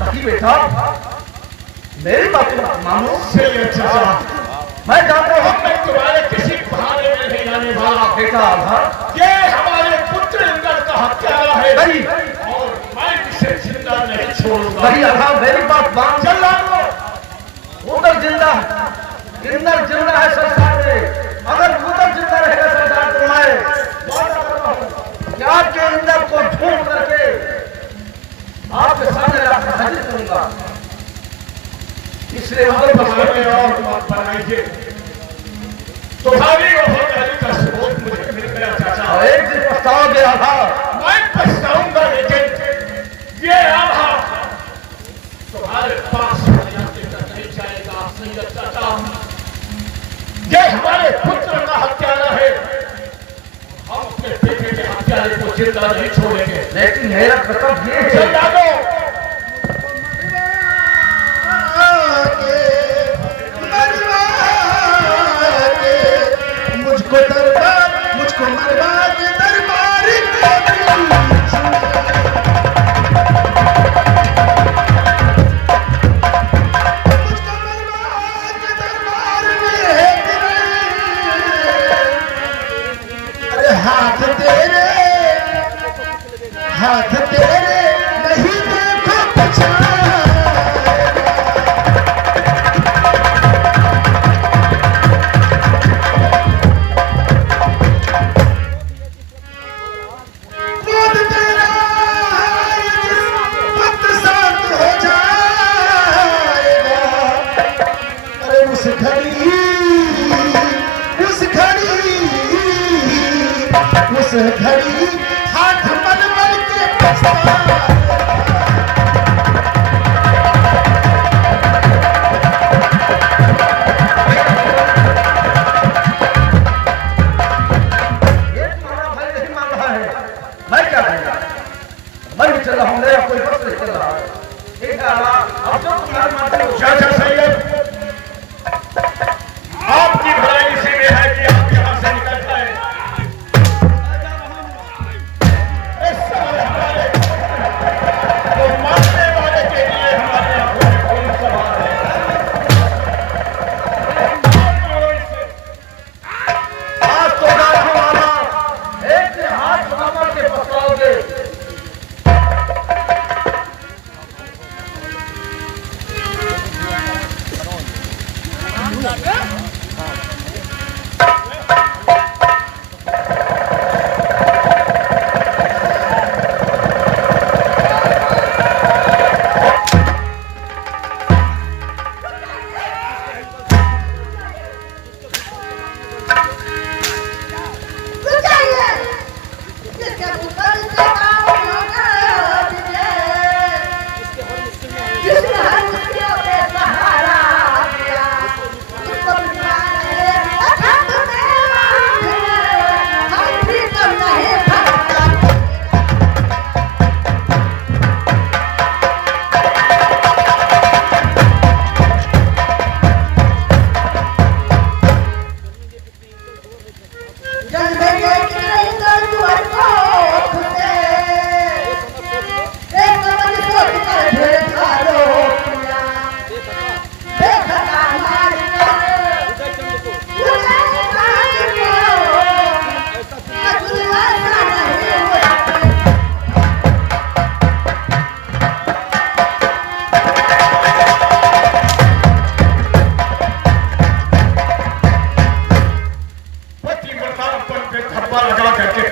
नहीं बेटा, मेरी बात मानो। मैं जानता हूँ मैं तुम्हारे किसी बहाने में नहीं आने वाला। बेटा आधार, ये हमारे पुत्र इंद्र का हत्यारा है नहीं, और मैं इसे जिंदा नहीं छोड़ूंगा। नहीं आधार, मेरी बात मान। चल रहा उधर जिंदा है, इंद्र जिंदा है संसार में। अगर उधर जिंदा रहेगा संसार तो मैं आपके इंद्र को ढूंढ करके आपके सामने हाजिर करूंगा। इसलिए और बात बनाइए। तुम्हारी वफादारी का सबूत मुझे मिल गया चाचा। और एक दिन प्रस्ताव दे आधा, मैं पछताऊंगा, लेकिन ये आधा तुम्हारे पास नहीं जाएगा। सैयद चाचा, ये हमारे पुत्र का हत्यारा है। हम अपने बेटे के हत्यारे को जिंदा नहीं छोड़ेंगे। लेकिन मेरा कर्तव्य ये है, मुझको मरवा के दरबार अरे हाथ तेरे नहीं देखो पछाड़। उस घड़ी हाथ मल मल के पछता। ये तुम्हारा भाई नहीं मान रहा है, मैं क्या करूंगा? मैं भी चल रहा हूँ, मेरा कोई बस नहीं चल रहा है। ठीक है, अब जो तुम्हारे मानते हो चाचा सैयद, आपकी भलाई इसी में है कि आप यहाँ से निकल जाए। इस समय हमारे तो मारने वाले के लिए हमारे आंखों में खून सवार है। आज तो गाँव मामा एक से हाथ मामा के पकड़ोगे।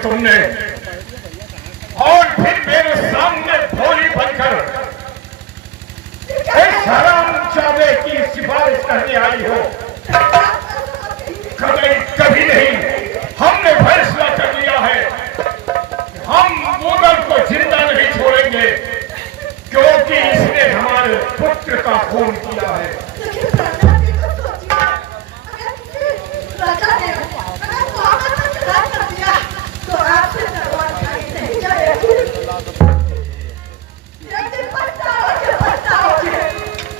तुमने और फिर मेरे सामने भोली बनकर इस हरामजादे की सिफारिश करने आई हो। कभी नहीं, हमने फैसला कर लिया है, हम मुगल को जिंदा नहीं छोड़ेंगे, क्योंकि इसने हमारे पुत्र का खून किया है।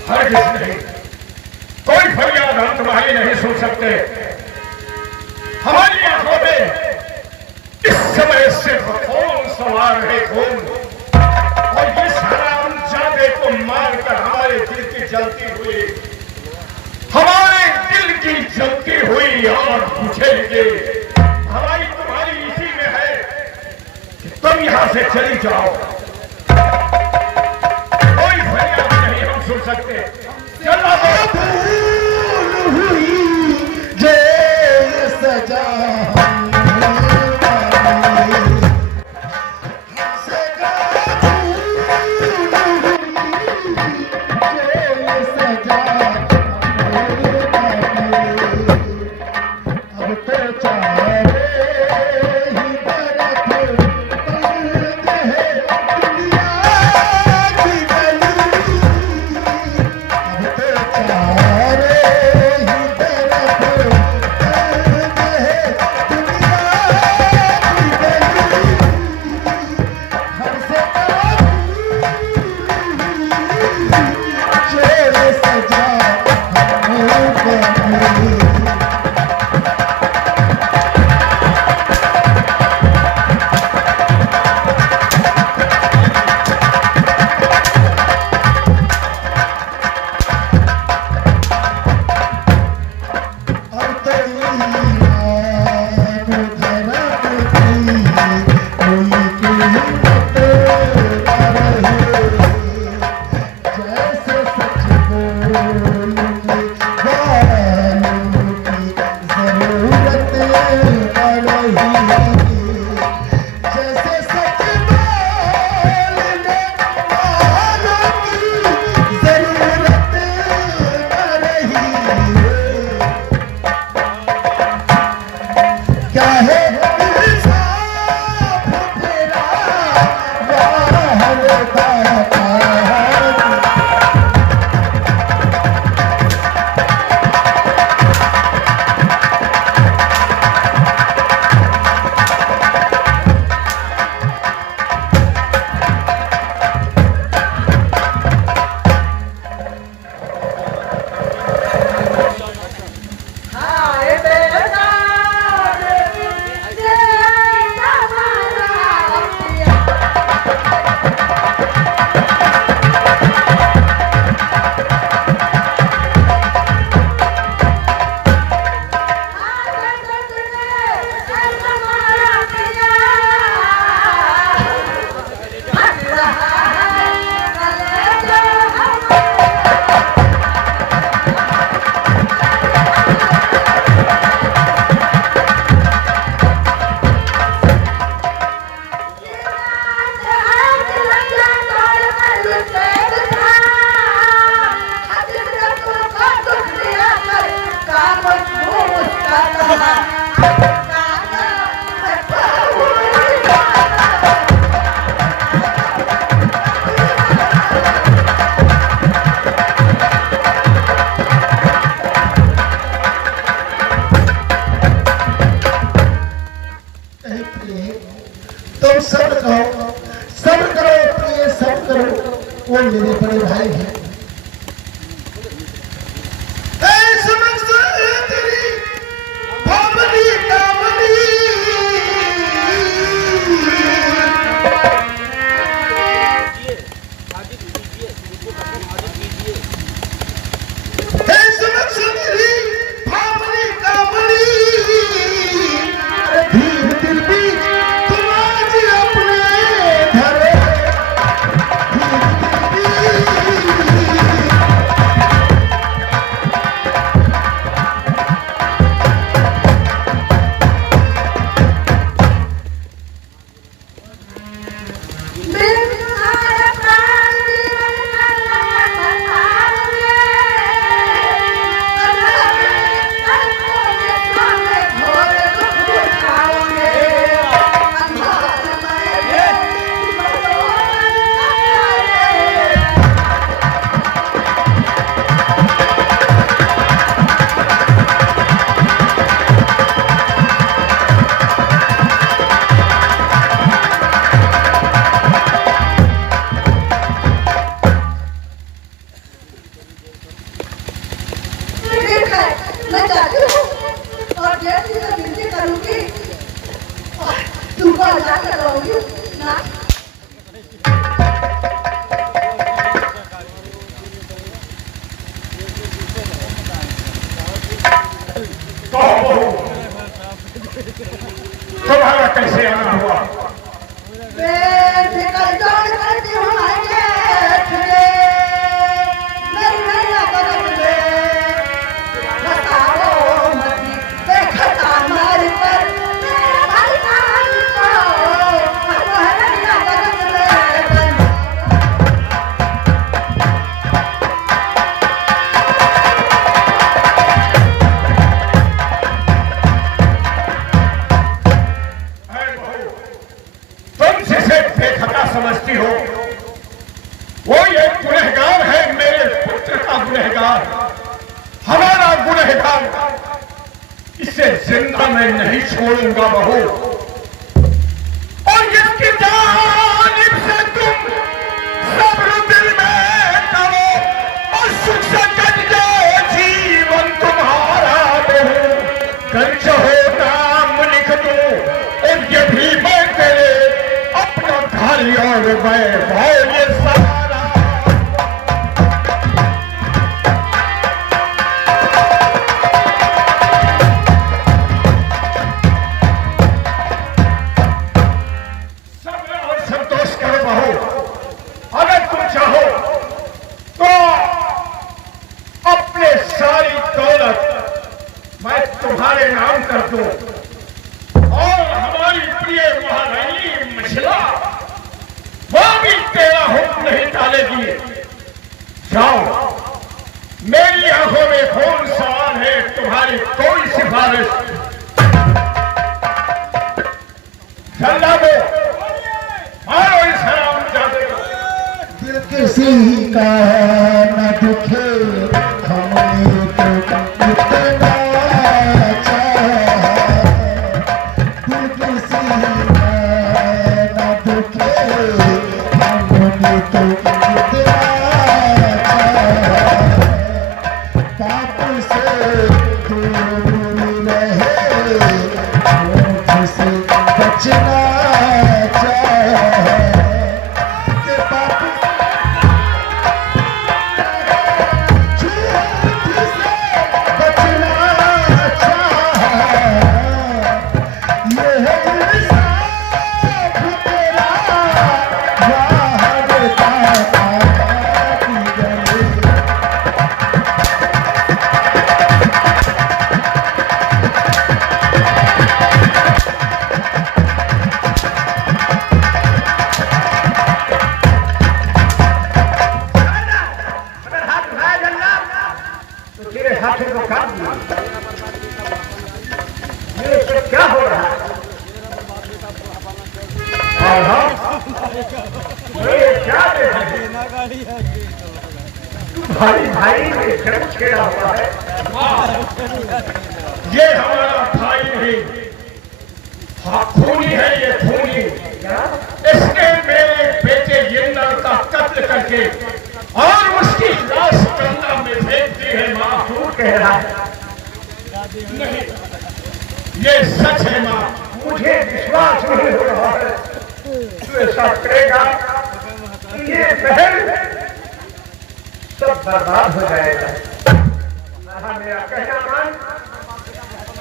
हरगिज़ नहीं, कोई फरियाद हम तुम्हारी नहीं सुन सकते। हमारी आंखों में इस समय सिर्फ खून सवार है, खून, और इस हरामजादे को मारकर हमारे दिल की जलती हुई, हमारे दिल की जलती हुई आग बुझेंगे। हमारी तुम्हारी इसी में है कि तुम यहां से चली जाओ। कोई फरियाद नहीं हम सुन सकते। चला भूल हुई जे सजा तुम सब्र करो, सब्र करो प्रिय, सब्र करो। वो मेरे बड़े भाई हैं। तेरी भावनी कामनी जिंदा मैं नहीं छोड़ूंगा बहू। और जिसकी जानिब से तुम सब्र दिल में करो और सुख से कट जाए जीवन तुम्हारा बहू। कर चाहो नाम लिख दो और ये भी मैं तेरे अपना घर और वैभव ये सारा। अगर तुम चाहो तो अपने सारी दौलत मैं तुम्हारे नाम कर दूं और हमारी प्रिय महारानी मिथिला वो भी तेरा हुक्म नहीं टालेगी। जाओ, मेरी आंखों में खून सवार है, तुम्हारी कोई सिफारिश चलना दो। मारो इस हरामजादे को। दिल किसी का न दुखे हमने तो इतना चाहा। दिल किसी का न दुखे हमने तो इतना चाहा। पाप से दूर रहे, झूठ से बचना क्या हो रहा है? क्या भाई भाई में जब छेड़ा हुआ है। ये हमारा भाई नहीं, हाँ खूनी है ये खूनी। इसने मेरे बेटे यिंदर का कत्ल करके और उसकी लाश गंगा में फेंक दी है। माँ तू कह रहा है? नहीं, ये सच है माँ। मुझे विश्वास नहीं हो रहा है तू ऐसा करेगा। ये महल सब बर्बाद हो जाएगा। मेरा कहना मान,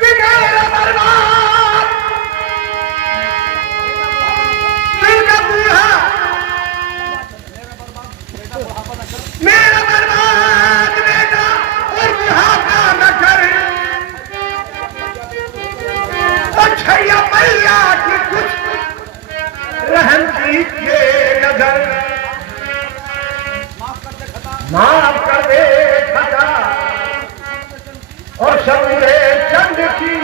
मेरा बर्बाद मेरा बूढ़ा, मेरा बर्बाद बेटा और बुढ़ापा न करे। छैया मैया की कुछ रहम कीजिए नजर, माफ कर दे खता और सबरे चंद की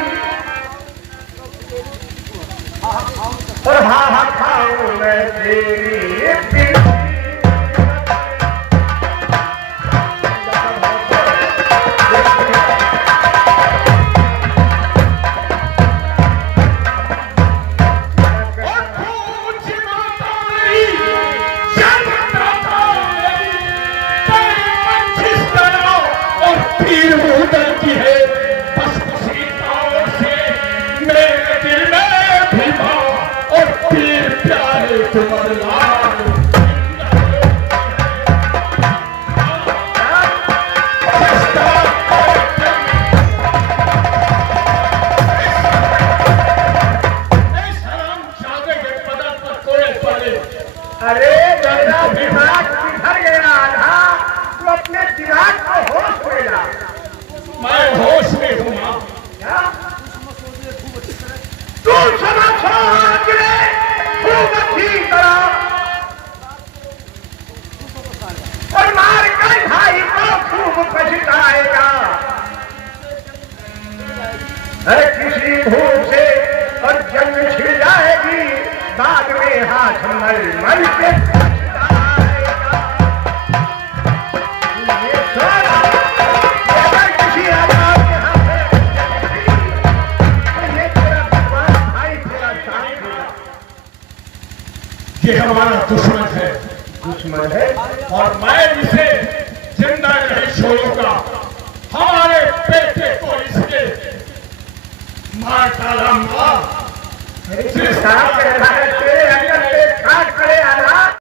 और हा खाऊं मैं तेरी। अरे मेरा दिमाग किधर गया था? तू अपने दिमाग को होश में ला। मैं होश में हूँ माँ। क्या तू समझ ले खूब अच्छी तरह और मार कर भाई को खूब पछताएगा। अरे किसी भूल से और जंग छिड़ जाएगी, बाद में हाथ मल मल के ये सारा अगर किसी आदमी के हाथ हमारे बेटे को इसने मार डाला। मां मेरे साहब के